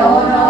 your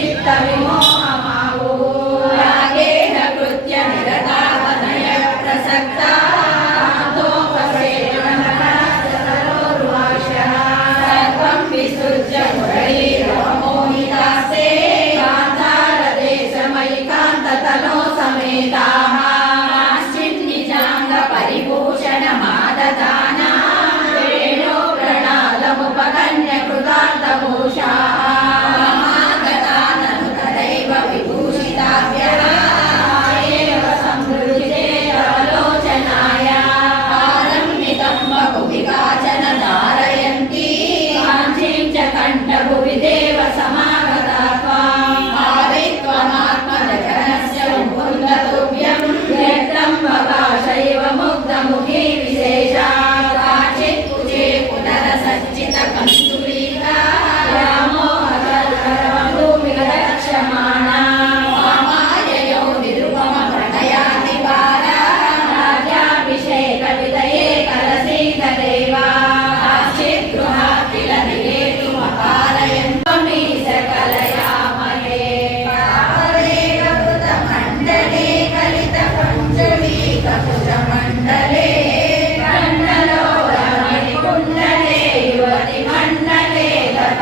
Dictamimos.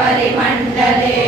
அவரை கண்டதே